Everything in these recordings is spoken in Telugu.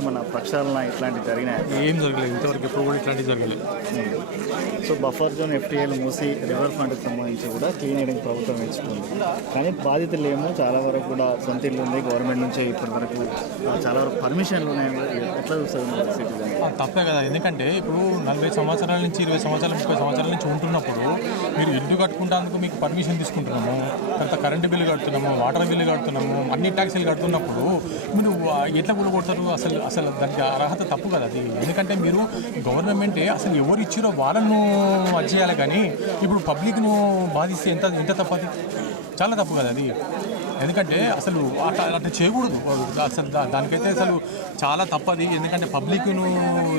ఏమన్నా ప్రక్షాళన ఇట్లాంటివి జరిగినాయి? ఏం జరగలేదు. ఇంతవరకు ఎప్పుడు కూడా ఇట్లాంటివి జరగలేదు. So buffer zone FTL Musi river ఫ్రంట్కి సంబంధించి కూడా క్లీన్ చేయడానికి ప్రభుత్వం ఇస్తుంది కానీ బాధితులు ఏమో చాలా వరకు కూడా సొంత ఇల్లు ఉంది. గవర్నమెంట్ నుంచి ఇప్పటి వరకు చాలా వరకు పర్మిషన్లు ఉన్నాయి. ఎట్లా చూస్తారు సిటిజన్? తప్పే కదా. ఎందుకంటే ఇప్పుడు నలభై సంవత్సరాల నుంచి ఇరవై సంవత్సరాలు ముప్పై సంవత్సరాల నుంచి ఉంటున్నప్పుడు మీరు ఇల్లు కట్టుకుంటానికి మీకు పర్మిషన్ తీసుకుంటున్నాము తర్వాత కరెంటు బిల్లు కడుతున్నాము వాటర్ బిల్లు కడుతున్నాము అన్ని ట్యాక్సీలు కడుతున్నప్పుడు మీరు ఎట్లా కూడగొడతారు అసలు అసలు దానికి అర్హత తప్పు కదా అది. ఎందుకంటే మీరు గవర్నమెంటే అసలు ఎవరు ఇచ్చిరో వాళ్ళను అది చేయాలి కానీ ఇప్పుడు పబ్లిక్ను బాధిస్తే ఎంత ఎంత తప్పది చాలా తప్పు కదా అది. ఎందుకంటే అసలు అట్లా అట్లా చేయకూడదు. అసలు దా- దానికైతే అసలు చాలా తప్పది. ఎందుకంటే పబ్లిక్ను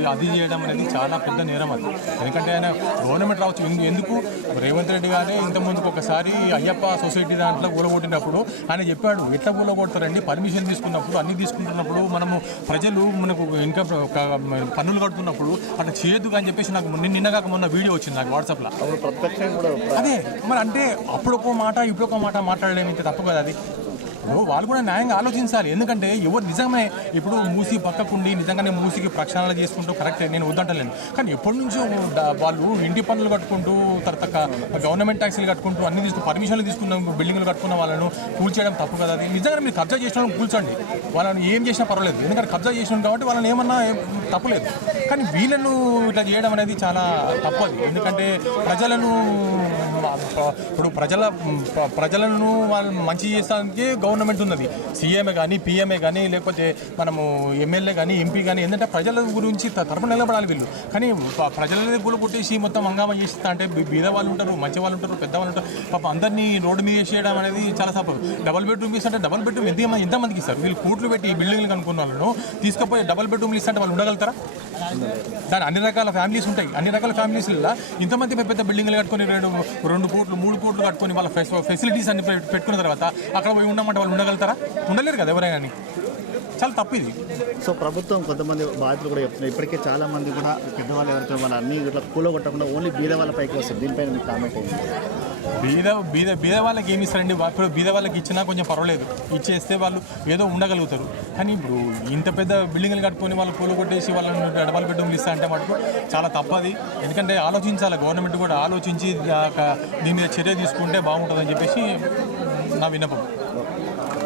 అది చేయడం అనేది చాలా పెద్ద నేరం అది. ఎందుకంటే ఆయన గవర్నమెంట్ రావచ్చు. ఎందు- ఎందుకు? రేవంత్ రెడ్డి గారే ఇంతకుముందుకు ఒకసారి అయ్యప్ప సొసైటీ దాంట్లో కూలగొట్టినప్పుడు ఆయన చెప్పాడు ఎట్లా కూలగొడతారండి పర్మిషన్ తీసుకున్నప్పుడు అన్ని తీసుకుంటున్నప్పుడు మనము ప్రజలు మనకు ఇంకా పన్నులు కడుతున్నప్పుడు అట్లా చేయొద్దు అని చెప్పేసి నాకు నిన్న నిన్నగాక మొన్న వీడియో వచ్చింది నాకు వాట్సాప్లో. అదే మరి అంటే అప్పుడు ఒక మాట ఇప్పుడు ఒక మాట మాట్లాడడం ఇంత తప్పు కదా అది. వాళ్ళు కూడా న్యాయంగా ఆలోచించాలి. ఎందుకంటే ఎవరు నిజమే ఇప్పుడు మూసి పక్కకుండి నిజంగానే మూసికి ప్రక్షాళన చేసుకుంటూ కరెక్ట్ నేను వద్దంటలేను. కానీ ఎప్పటి నుంచో వాళ్ళు ఇంటి పనులు కట్టుకుంటూ తర్వాత గవర్నమెంట్ ట్యాక్సీలు కట్టుకుంటూ అన్ని తీసుకుని పర్మిషన్లు తీసుకున్న బిల్డింగ్లు కట్టుకున్న వాళ్ళను కూల్చేయడం తప్పు కదా. అది నిజంగా మీరు కబ్జా చేసిన కూల్చండి. వాళ్ళని ఏం చేసినా పర్వాలేదు. ఎందుకంటే కబ్జా చేసినాం కాబట్టి వాళ్ళని ఏమన్నా తప్పులేదు. కానీ వీళ్ళను ఇట్లా చేయడం అనేది చాలా తప్పది ఎందుకంటే ప్రజలను ఇప్పుడు ప్రజల ప్రజలను వాళ్ళు మంచి చేసడానికి గవర్నమెంట్ ఉన్నది. సీఎంఏ కానీ పిఎంఏ కానీ లేకపోతే మనము ఎమ్మెల్యే కానీ ఎంపీ కానీ ఏంటంటే ప్రజల గురించి తరపున నిలబడాలి వీళ్ళు. కానీ ప్రజల ప్రజలనే గులు కొట్టేసి మొత్తం హంగామా చేస్తా అంటే బీ- బీద వాళ్ళు ఉంటారు మంచి వాళ్ళు ఉంటారు పెద్ద వాళ్ళు ఉంటారు. పాప అందరినీ రోడ్డు మీద వేసేయడం అనేది చాలా తప్పు డబల్ బెడ్రూమ్ ఇస్తే డబల్ బెడ్రూమ్ ఎంత ఎంతమందికి ఇస్తారు? వీళ్ళు కోట్లు పెట్టి ఈ బిల్డింగ్లు కనుక్కున్న వాళ్ళను తీసుకుపోయి డబల్ బెడ్రూమ్లు ఇస్తే వాళ్ళు ఉండగలుగుతారా? దాని అన్ని రకాల ఫ్యామిలీస్ ఉంటాయి. అన్ని రకాల ఫ్యామిలీస్లో ఇంతమంది పెద్ద పెద్ద బిల్డింగ్లు కట్టుకొని రెండు రెండు కోట్లు మూడు కోట్లు కట్టుకొని వాళ్ళ ఫెస్- ఫెసిలిటీస్ అన్ని పెట్టుకున్న తర్వాత అక్కడ పోయి ఉండమంటే వాళ్ళు ఉండగలుగుతారా? ఉండలేరు కదా ఎవరైనా. చాలా తప్పు ఇది. సో ప్రభుత్వం కొంతమంది బాధితులు కూడా చెప్తున్నారు ఇప్పటికే చాలా మంది కూడా పెద్దవాళ్ళు ఎవరితో వాళ్ళ అన్ని ఇట్లా కూలగొట్టకుండా ఓన్లీ బీద వాళ్ళ పైకి వస్తుంది దీనిపైన మీకు కామెంట్ అయింది బీద బీద బీద వాళ్ళకి ఏమి ఇస్తారండి? ఇప్పుడు బీద వాళ్ళకి ఇచ్చినా కొంచెం పర్వాలేదు. ఇచ్చేస్తే వాళ్ళు ఏదో ఉండగలుగుతారు. కానీ ఇప్పుడు ఇంత పెద్ద బిల్డింగ్లు కట్టుకొని వాళ్ళు పూలు కొట్టేసి వాళ్ళని డబల్ బెడ్రూమ్లు ఇస్తా అంటే మటుకు చాలా తప్పది. ఎందుకంటే ఆలోచించాలి గవర్నమెంట్ కూడా ఆలోచించి దీని మీద చర్య తీసుకుంటే బాగుంటుందని చెప్పేసి నా విన్నపం.